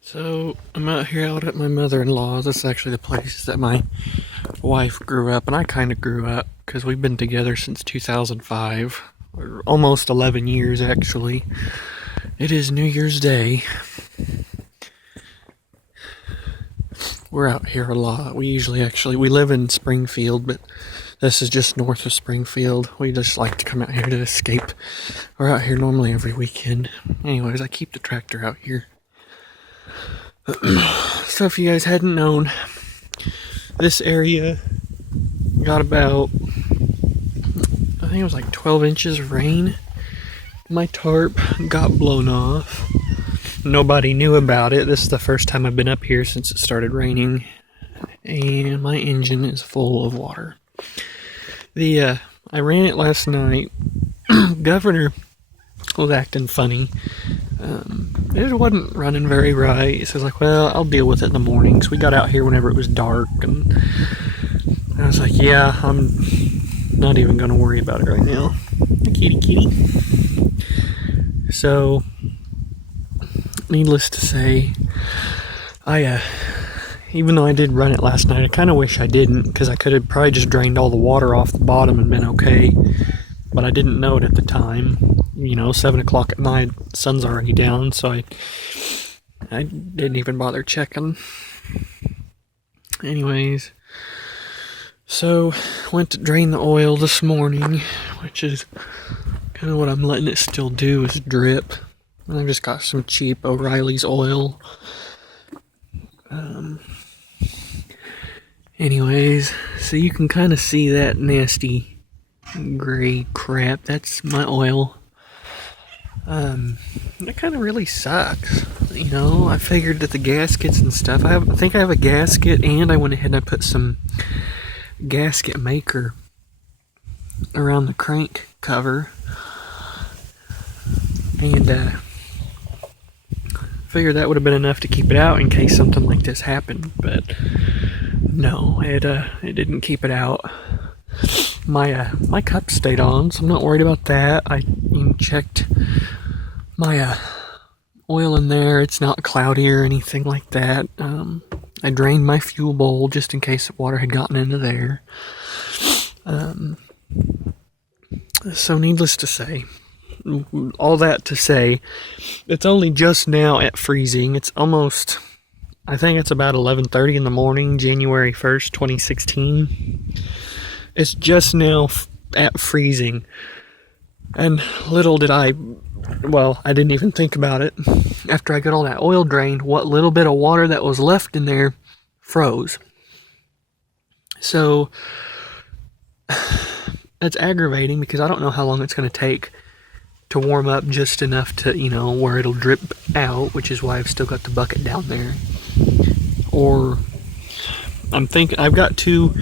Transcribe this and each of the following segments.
So I'm out here out at my mother-in-law's. That's actually the place that my wife grew up, and I kind of grew up because we've been together since 2005, or almost 11 years actually. It is New Year's Day. We're out here a lot. We live in Springfield, but this is just north of Springfield. We just like to come out here to escape. We're out here normally every weekend. Anyways, I keep the tractor out here. So if you guys hadn't known, this area got about, I think it was like 12 inches of rain. My tarp got blown off. Nobody knew about it. This is the first time I've been up here since it started raining. And my engine is full of water. I ran it last night. Governor was acting funny. It wasn't running very right. So I was like, well, I'll deal with it in the mornings. We got out here whenever it was dark, and I was like, yeah, I'm not even going to worry about it right now. Kitty. So, needless to say, even though I did run it last night, I kind of wish I didn't, because I could have probably just drained all the water off the bottom and been okay. But I didn't know it at the time. 7 o'clock at night, sun's already down, so I didn't even bother checking. Anyways, so went to drain the oil this morning, which is kind of what I'm letting it still do, is drip. And I've just got some cheap O'Reilly's oil. Anyways, so you can kind of see that nasty gray crap. That's my oil. That kind of really sucks. I figured that the gaskets and stuff, I think I have a gasket, and I went ahead and I put some gasket maker around the crank cover, and figured that would have been enough to keep it out in case something like this happened. But no, it didn't keep it out. My cup stayed on, so I'm not worried about that. I even checked my oil in there. It's not cloudy or anything like that. I drained my fuel bowl just in case the water had gotten into there. So needless to say, all that to say, it's only just now at freezing. It's almost, I think it's about 11:30 in the morning, January 1st, 2016. It's just now at freezing. And little did I didn't even think about it. After I got all that oil drained, what little bit of water that was left in there froze. So, that's aggravating because I don't know how long it's going to take to warm up just enough to, where it'll drip out, which is why I've still got the bucket down there. Or, I've got two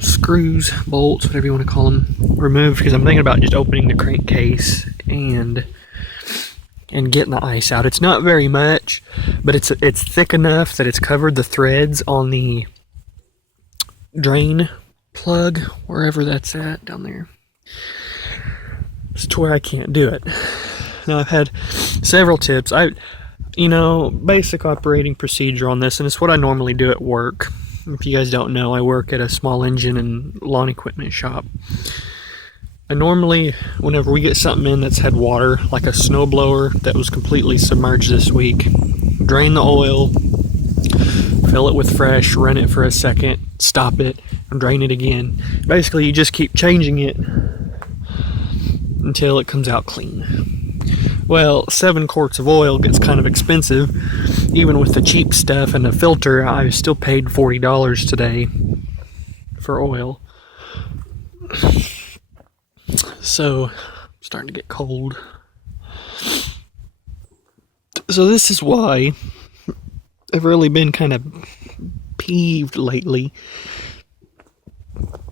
screws, bolts, whatever you want to call them, removed, because I'm thinking about just opening the crankcase and getting the ice out. It's not very much, but it's thick enough that it's covered the threads on the drain plug, wherever that's at down there. It's to where I can't do it. Now, I've had several tips. Basic operating procedure on this, and it's what I normally do at work. If you guys don't know, I work at a small engine and lawn equipment shop. I normally, whenever we get something in that's had water, like a snowblower that was completely submerged this week, drain the oil, fill it with fresh, run it for a second, stop it, and drain it again. Basically, you just keep changing it until it comes out clean. Well, 7 quarts of oil gets kind of expensive. Even with the cheap stuff and the filter, I still paid $40 today for oil. So, I'm starting to get cold. So this is why I've really been kind of peeved lately.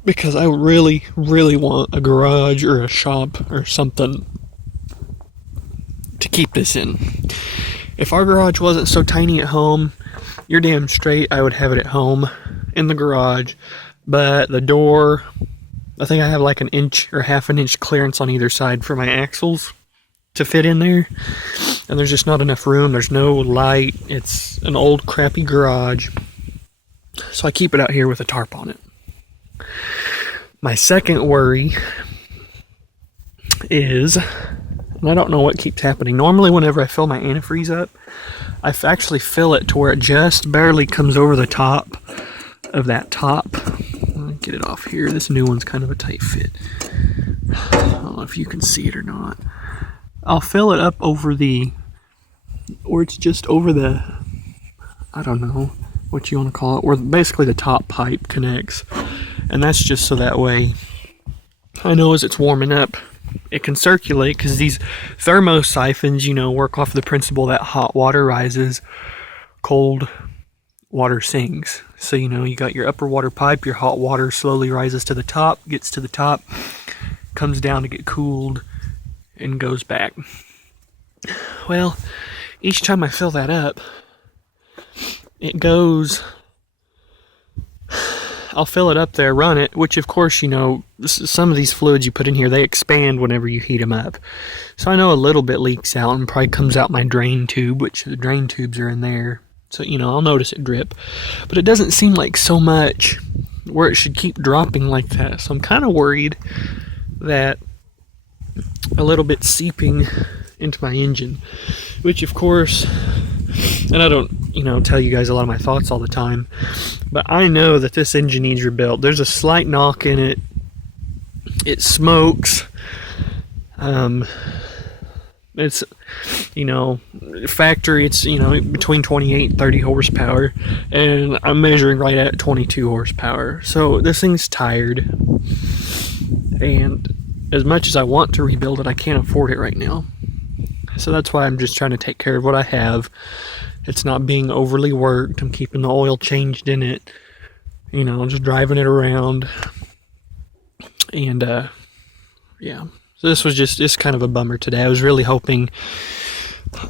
Because I really, really want a garage or a shop or something to keep this in. If our garage wasn't so tiny at home, you're damn straight I would have it at home in the garage. But the door, I think I have like an inch or half an inch clearance on either side for my axles. to fit in there, and there's just not enough room. There's no light. It's an old crappy garage, so I keep it out here with a tarp on it. My second worry is, and I don't know what keeps happening. Normally whenever I fill my antifreeze up, I actually fill it to where it just barely comes over the top of that top. Let me get it off here. This new one's kind of a tight fit. I don't know if you can see it or not. I'll fill it up over or it's just over the, I don't know what you want to call it, where basically the top pipe connects. And that's just so that way I know as it's warming up, it can circulate, because these thermosiphons, work off the principle that hot water rises, cold water sinks. So, you got your upper water pipe, your hot water slowly rises to the top, gets to the top, comes down to get cooled, and goes back. Well, each time I fill that up, it goes, I'll fill it up there, run it, which of course, some of these fluids you put in here, they expand whenever you heat them up. So I know a little bit leaks out and probably comes out my drain tube, which the drain tubes are in there. So, I'll notice it drip. But it doesn't seem like so much where it should keep dropping like that. So I'm kind of worried that a little bit seeping into my engine, which of course, and I don't, tell you guys a lot of my thoughts all the time, but I know that this engine needs rebuilt. There's a slight knock in it. It smokes. It's, factory, it's, between 28 and 30 horsepower, and I'm measuring right at 22 horsepower. So this thing's tired, and as much as I want to rebuild it, I can't afford it right now. So that's why I'm just trying to take care of what I have. It's not being overly worked. I'm keeping the oil changed in it. Just driving it around. And, yeah. So this was just kind of a bummer today. I was really hoping...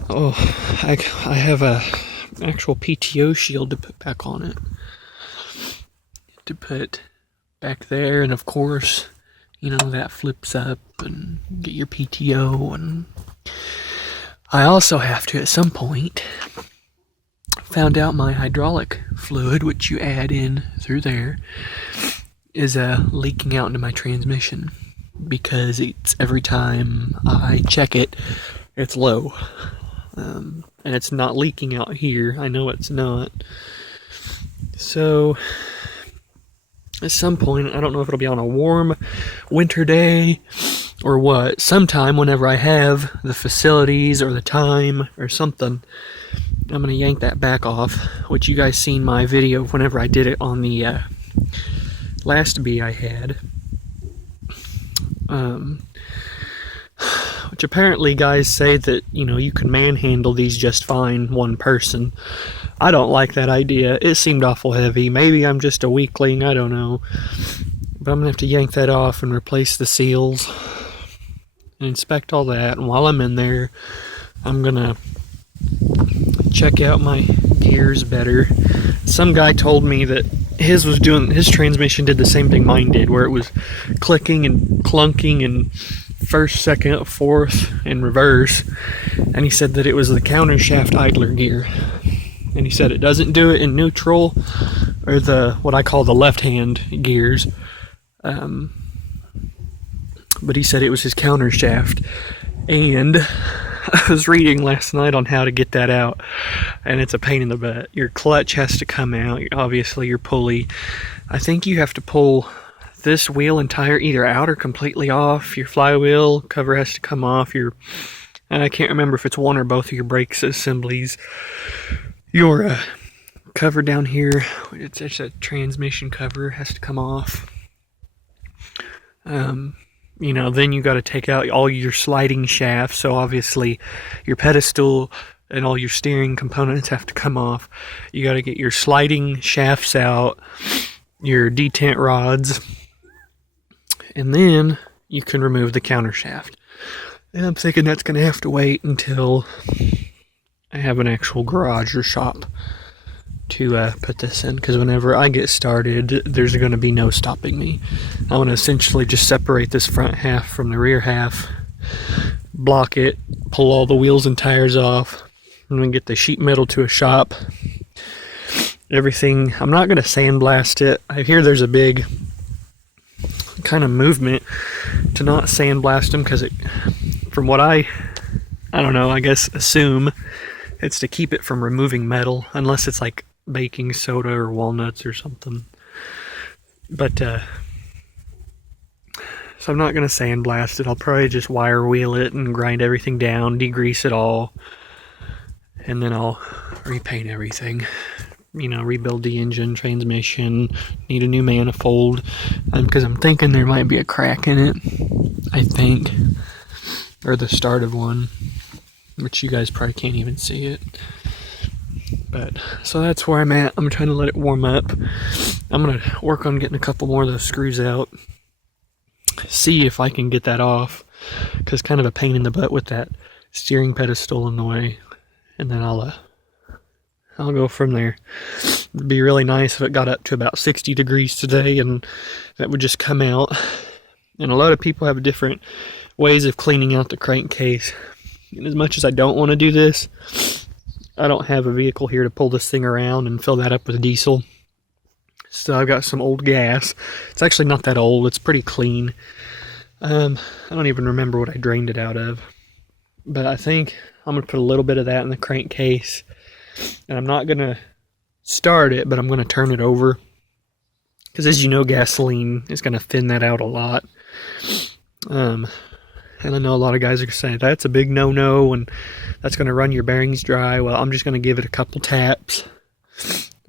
I have a actual PTO shield to put back on it. To put back there. And, of course, that flips up and get your PTO. And I also have to, at some point... found out my hydraulic fluid, which you add in through there, is leaking out into my transmission, because it's every time I check it, it's low, and it's not leaking out here. I know it's not. So at some point, I don't know if it'll be on a warm winter day or what, sometime whenever I have the facilities or the time or something, I'm going to yank that back off, which you guys seen my video whenever I did it on the last bee I had. Which apparently guys say that, you can manhandle these just fine, one person. I don't like that idea. It seemed awful heavy. Maybe I'm just a weakling, I don't know. But I'm going to have to yank that off and replace the seals and inspect all that. And while I'm in there, I'm going to check out my gears better. Some guy told me that his transmission did the same thing mine did, where it was clicking and clunking in first, second, fourth, and reverse. And he said that it was the counter shaft idler gear. And he said it doesn't do it in neutral or what I call the left hand gears. But he said it was his counter shaft. And I was reading last night on how to get that out, and it's a pain in the butt. Your clutch has to come out, obviously your pulley. I think you have to pull this wheel and tire either out or completely off. Your flywheel cover has to come off. I can't remember if it's one or both of your brakes assemblies. Your cover down here, it's a transmission cover, has to come off. Then you got to take out all your sliding shafts. So obviously your pedestal and all your steering components have to come off. You got to get your sliding shafts out, your detent rods, and then you can remove the counter shaft. And I'm thinking that's going to have to wait until I have an actual garage or shop to put this in, because whenever I get started, there's going to be no stopping me. I want to essentially just separate this front half from the rear half, block it, pull all the wheels and tires off, and then get the sheet metal to a shop. Everything, I'm not going to sandblast it. I hear there's a big kind of movement to not sandblast them because it, from what I don't know, I guess assume it's to keep it from removing metal, unless it's like baking soda or walnuts or something. But so I'm not going to sandblast it. I'll probably just wire wheel it and grind everything down, degrease it all, and then I'll repaint everything. You know, rebuild the engine, transmission, need a new manifold, because I'm thinking there might be a crack in it, I think, or the start of one, which you guys probably can't even see it. But so that's where I'm at. I'm trying to let it warm up. I'm gonna work on getting a couple more of those screws out, see if I can get that off, because kind of a pain in the butt with that steering pedestal in the way, and then I'll go from there. It'd be really nice if it got up to about 60 degrees today and that would just come out. And a lot of people have different ways of cleaning out the crankcase. And as much as I don't want to do this, I don't have a vehicle here to pull this thing around and fill that up with diesel. So I've got some old gas. It's actually not that old. It's pretty clean. I don't even remember what I drained it out of. But I think I'm going to put a little bit of that in the crankcase. And I'm not going to start it, but I'm going to turn it over. Because as you know, gasoline is going to thin that out a lot. And I know a lot of guys are saying that's a big no-no and that's going to run your bearings dry. Well, I'm just going to give it a couple taps.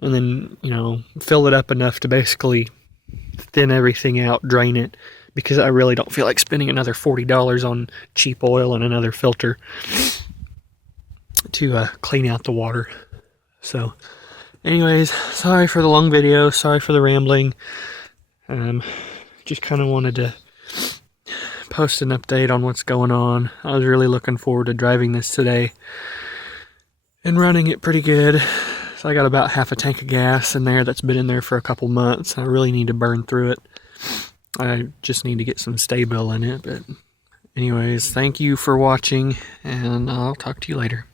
And then, you know, fill it up enough to basically thin everything out, drain it. Because I really don't feel like spending another $40 on cheap oil and another filter to clean out the water. So anyways, sorry for the long video, sorry for the rambling. Just kind of wanted to post an update on what's going on. I was really looking forward to driving this today and running it pretty good. So I got about half a tank of gas in there that's been in there for a couple months. I really need to burn through it. I just need to get some Stay-Bil in it. But anyways, thank you for watching, and I'll talk to you later.